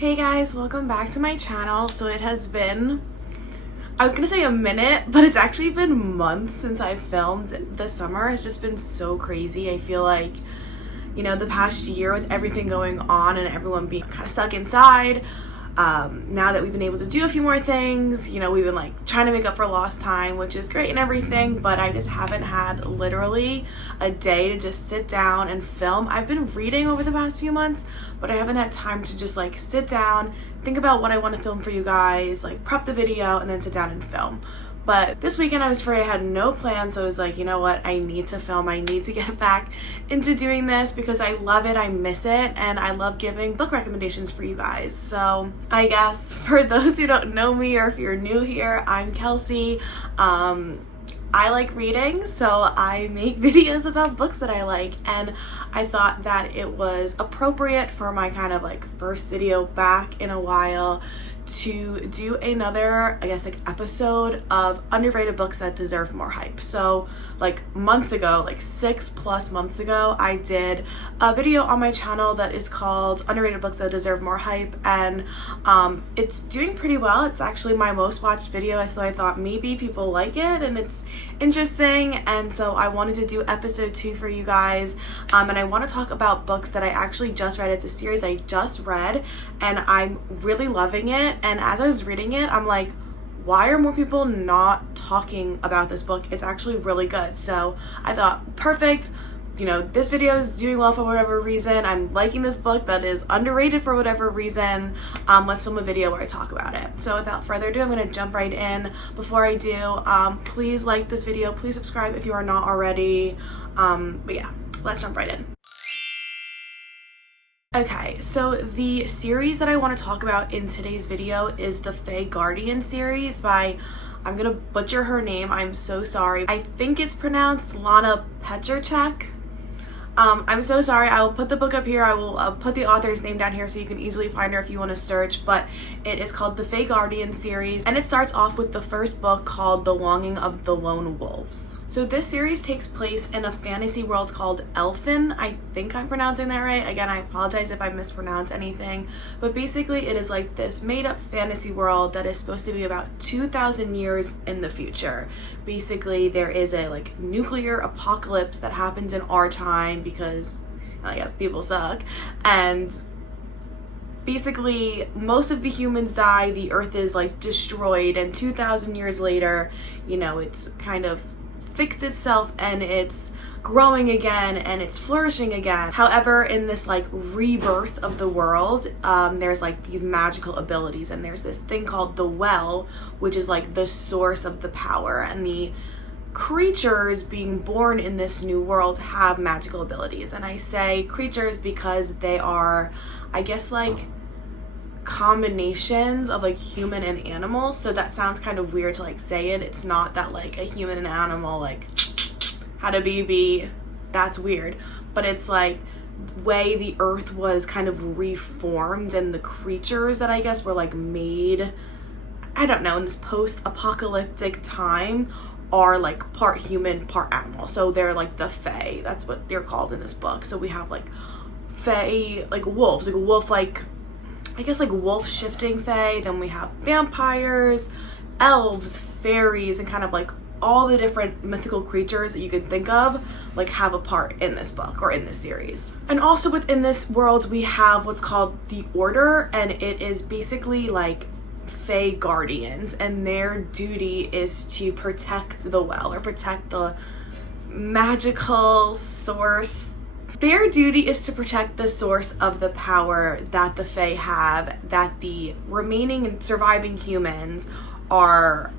Hey guys, welcome back to my channel. So it has been, I was gonna say a minute, but it's actually been months since I filmed. The summer has just been so crazy. I feel like, you know, the past year with everything going on and everyone being kind of stuck inside, now that we've been able to do a few more things, you know, we've been like trying to make up for lost time, which is great and everything, but I just haven't had literally a day to just sit down and film. I've been reading over the past few months, but I haven't had time to just like sit down, think about what I want to film for you guys, like prep the video and then sit down and film. But this weekend I was free, I had no plans, so I was like, you know what, I need to film, I need to get back into doing this because I love it, I miss it, and I love giving book recommendations for you guys. So I guess for those who don't know me or if you're new here, I'm Kelsey. I like reading, so I make videos about books that I like, and I thought that it was appropriate for my kind of like first video back in a while to do another, I guess, like episode of underrated books that deserve more hype. So like months ago, like 6+ months ago, I did a video on my channel that is called Underrated Books That Deserve More Hype, and it's doing pretty well. It's actually my most watched video, so I thought maybe people like it and it's interesting, and so I wanted to do episode 2 for you guys, and I want to talk about books that I actually just read. It's a series I just read and I'm really loving it. And as I was reading it, I'm like, why are more people not talking about this book? It's actually really good. So I thought, perfect, you know, this video is doing well for whatever reason. I'm liking this book that is underrated for whatever reason. Let's film a video where I talk about it. So without further ado, I'm going to jump right in. Before I do, please like this video, please subscribe if you are not already. But yeah, let's jump right in. Okay, so the series that I want to talk about in today's video is the Fae Guardians Series by, I'm gonna butcher her name, I'm so sorry. I think it's pronounced Lana Pecherczyk. I'm so sorry. I will put the book up here. I will put the author's name down here so you can easily find her if you want to search, but it is called the Fae Guardians Series, and it starts off with the first book called The Longing of the Lone Wolves. So this series takes place in a fantasy world called Elfin. I think I'm pronouncing that right. Again, I apologize if I mispronounce anything, but basically it is like this made-up fantasy world that is supposed to be about 2,000 years in the future. Basically, there is a like nuclear apocalypse that happens in our time because I guess people suck, and basically most of the humans die, the earth is like destroyed, and 2,000 years later, you know, it's kind of fixed itself and it's growing again and it's flourishing again. However, in this like rebirth of the world, there's like these magical abilities, and there's this thing called the well, which is like the source of the power, and the creatures being born in this new world have magical abilities. And I say creatures because they are, I guess, like combinations of like human and animal. So that sounds kind of weird to like say it. It's not that like a human and animal like had a baby. That's weird. But it's like the way the earth was kind of reformed, and the creatures that I guess were like made, I don't know, in this post-apocalyptic time are like part human, part animal. So they're like the Fae. That's what they're called in this book. So we have like Fae, like wolves, like a wolf, like I guess like wolf shifting Fae. Then we have vampires, elves, fairies, and kind of like all the different mythical creatures that you can think of like have a part in this book or in this series. And also within this world we have what's called the Order, and it is basically like Fae Guardians, and their duty is to protect the well or protect the magical source. Their duty is to protect the source of the power that the Fae have, that the remaining and surviving humans are,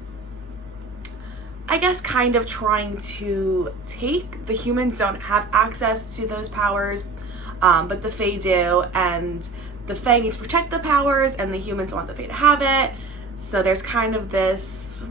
I guess, kind of trying to take. The humans don't have access to those powers, but the Fae do, and the Fae needs to protect the powers and the humans want the Fae to have it. So there's kind of this,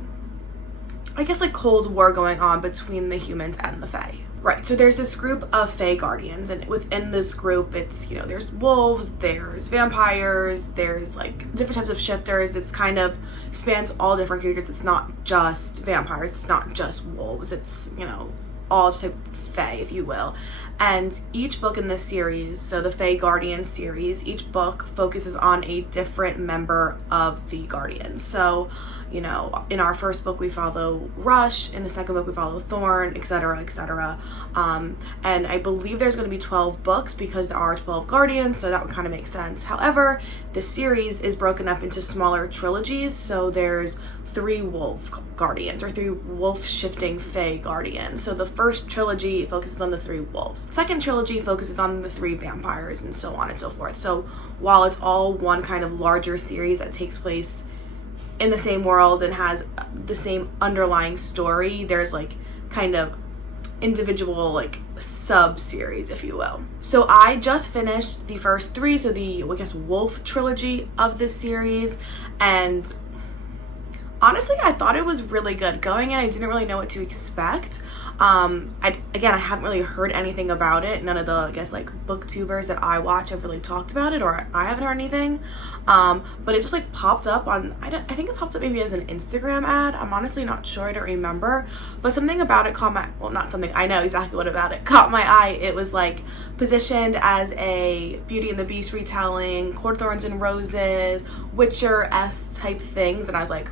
I guess, like Cold War going on between the humans and the Fae. Right, so there's this group of Fae Guardians, and within this group it's, you know, there's wolves, there's vampires, there's like different types of shifters. It's kind of spans all different creatures. It's not just vampires, it's not just wolves, it's, you know, all type Fae, if you will. And each book in this series, so the Fae Guardians series, each book focuses on a different member of the Guardians. So, you know, in our first book we follow Rush, in the second book we follow Thorn, etc., etc. And I believe there's going to be 12 books because there are 12 Guardians, so that would kind of make sense. However, this series is broken up into smaller trilogies, so there's 3 wolf guardians, or 3 wolf shifting Fae guardians. So the first trilogy focuses on the 3 wolves. Second trilogy focuses on the 3 vampires, and so on and so forth. So while it's all one kind of larger series that takes place in the same world and has the same underlying story, there's like kind of individual like sub-series, if you will. So I just finished the first 3, so the, I guess, wolf trilogy of this series, and honestly, I thought it was really good. Going in, I didn't really know what to expect. I haven't really heard anything about it. None of the, I guess, like booktubers that I watch have really talked about it, or I haven't heard anything. But it just like popped up on, I think it popped up maybe as an Instagram ad. I'm honestly not sure, I don't remember. But something about it caught my, well, not something, I know exactly what about it caught my eye. It was like positioned as a Beauty and the Beast retelling, Court of Thorns and Roses, Witcher-esque type things. And I was like,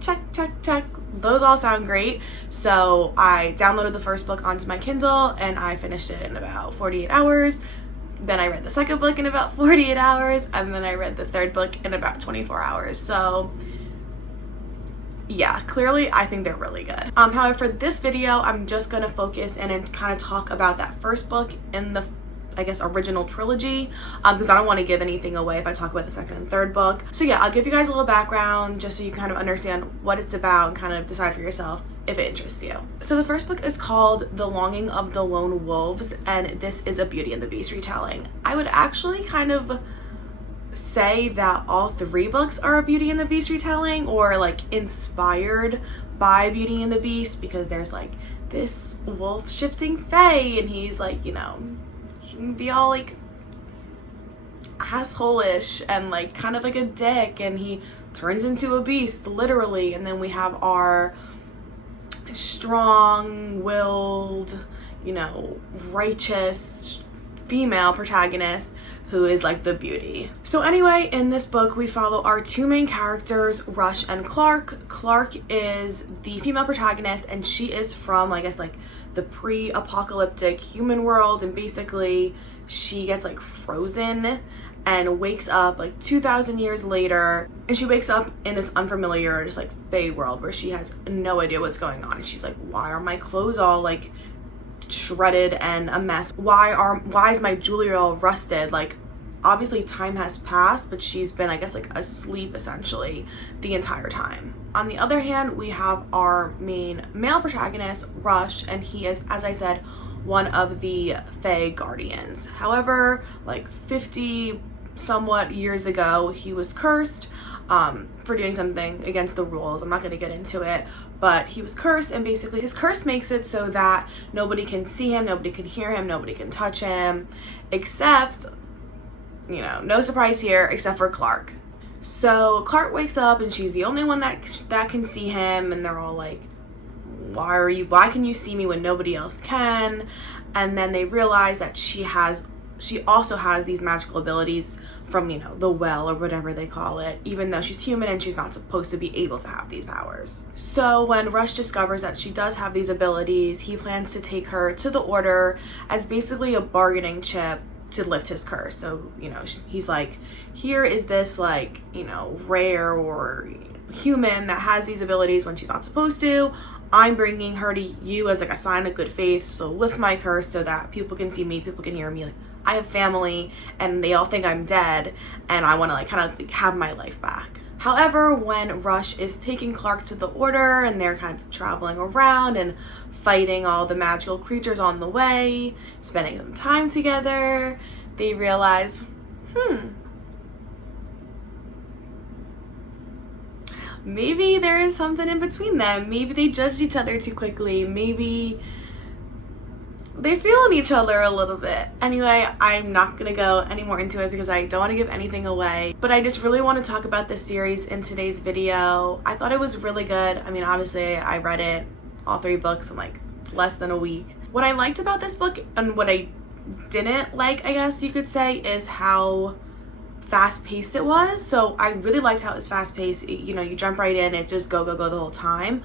check, check, check. Those all sound great. So I downloaded the first book onto my Kindle and I finished it in about 48 hours. Then I read the second book in about 48 hours. And then I read the third book in about 24 hours. So yeah, clearly I think they're really good. However, for this video, I'm just going to focus in and kind of talk about that first book in the, I guess, original trilogy, because I don't want to give anything away if I talk about the second and third book. So yeah, I'll give you guys a little background just so you kind of understand what it's about and kind of decide for yourself if it interests you. So the first book is called The Longing of the Lone Wolves, and this is a Beauty and the Beast retelling. I would actually kind of say that all 3 books are a Beauty and the Beast retelling, or like inspired by Beauty and the Beast, because there's like this wolf shifting Fae and he's like, you know, he can be all like asshole-ish and like kind of like a dick, and he turns into a beast literally. And then we have our strong-willed, you know, righteous female protagonist who is like the beauty. So anyway, in this book we follow our 2 main characters, Rush and Clark. Clark is the female protagonist, and she is from, I guess, like the pre-apocalyptic human world, and basically she gets like frozen and wakes up like 2,000 years later, and she wakes up in this unfamiliar just like Fae world where she has no idea what's going on. And she's like, why are my clothes all like shredded and a mess? Why is my jewelry all rusted? Like, obviously time has passed, but she's been, I guess, like asleep essentially the entire time. On the other hand, we have our main male protagonist, Rush, and he is, as I said, one of the Fae Guardians. However, like 50 somewhat years ago, he was cursed for doing something against the rules. I'm not going to get into it, but he was cursed, and basically his curse makes it so that nobody can see him, nobody can hear him, nobody can touch him, except, you know, no surprise here, except for Clark. So Clark wakes up and she's the only one that can see him, and they're all like, why can you see me when nobody else can? And then they realize that she also has these magical abilities from, you know, the well or whatever they call it, even though she's human and she's not supposed to be able to have these powers. So when Rush discovers that she does have these abilities, he plans to take her to the Order as basically a bargaining chip to lift his curse. So, you know, he's like, here is this, like, you know, rare or human that has these abilities when she's not supposed to. I'm bringing her to you as like a sign of good faith, so lift my curse so that people can see me, people can hear me. Like, I have family and they all think I'm dead, and I want to like kind of like have my life back. However, when Rush is taking Clark to the Order and they're kind of traveling around and fighting all the magical creatures on the way, spending some time together, they realize, maybe there is something in between them. Maybe they judged each other too quickly. Maybe they feeling each other a little bit. Anyway, I'm not gonna go any more into it because I don't want to give anything away, but I just really want to talk about this series in today's video. I thought it was really good. I mean, obviously I read it, all 3 books, in like less than a week. What I liked about this book and what I didn't like, I guess you could say, is how fast-paced it was. So I really liked how it was fast-paced. You know, you jump right in, it just go the whole time.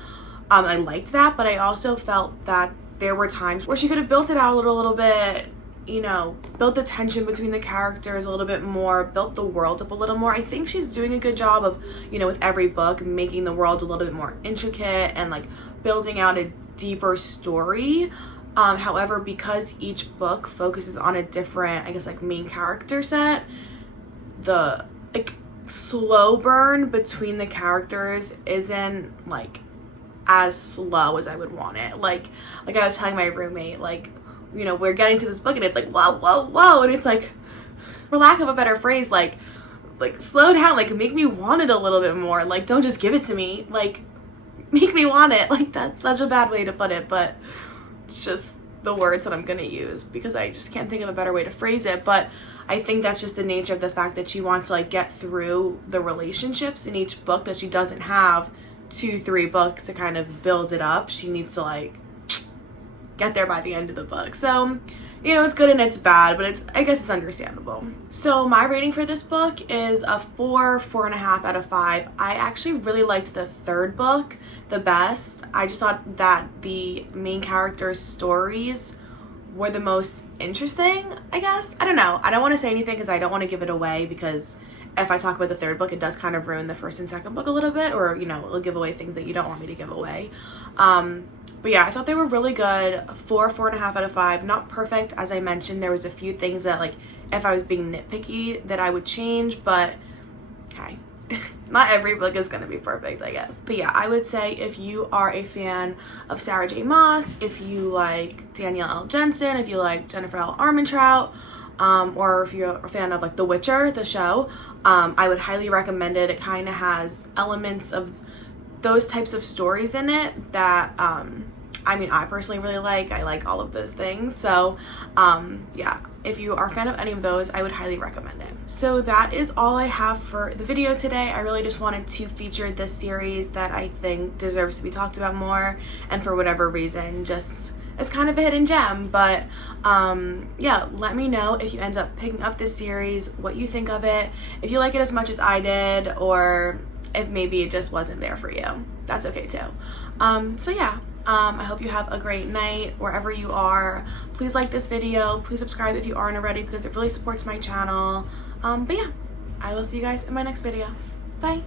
I liked that, but I also felt that there were times where she could have built it out a little bit, you know, built the tension between the characters a little bit more, built the world up a little more. I think she's doing a good job of, you know, with every book, making the world a little bit more intricate and like building out a deeper story. However, because each book focuses on a different, I guess, like main character set, the like slow burn between the characters isn't like as slow as I would want it. Like I was telling my roommate, like, you know, we're getting to this book and it's like whoa, and it's like, for lack of a better phrase, like slow down, like make me want it a little bit more. Like, don't just give it to me, like make me want it. Like, that's such a bad way to put it, but it's just the words that I'm gonna use because I just can't think of a better way to phrase it. But I think that's just the nature of the fact that she wants to like get through the relationships in each book, that she doesn't have 2-3 books to kind of build it up. She needs to like get there by the end of the book. So, you know, it's good and it's bad, but I guess it's understandable. So my rating for this book is a 4.5 out of 5. I actually really liked the third book the best. I just thought that the main characters' stories were the most interesting, I guess. I don't know. I don't want to say anything because I don't want to give it away, because if I talk about the third book, it does kind of ruin the first and second book a little bit, or, you know, it'll give away things that you don't want me to give away. But yeah, I thought they were really good. 4.5 out of 5. Not perfect, as I mentioned. There was a few things that, like, if I was being nitpicky, that I would change, but hey, not every book is gonna be perfect, I guess. But yeah, I would say if you are a fan of Sarah J. Maas, if you like Danielle L. Jensen, if you like Jennifer L. Armentrout, or if you're a fan of like The Witcher, the show, I would highly recommend it. It kind of has elements of those types of stories in it that I mean, I personally really like. I like all of those things. So yeah, if you are a fan of any of those, I would highly recommend it. So that is all I have for the video today. I really just wanted to feature this series that I think deserves to be talked about more, and for whatever reason, just it's kind of a hidden gem. But yeah, let me know if you end up picking up this series, what you think of it, if you like it as much as I did, or if maybe it just wasn't there for you. That's okay too. So yeah, I hope you have a great night wherever you are. Please like this video, please subscribe if you aren't already, because it really supports my channel. But yeah, I will see you guys in my next video. Bye.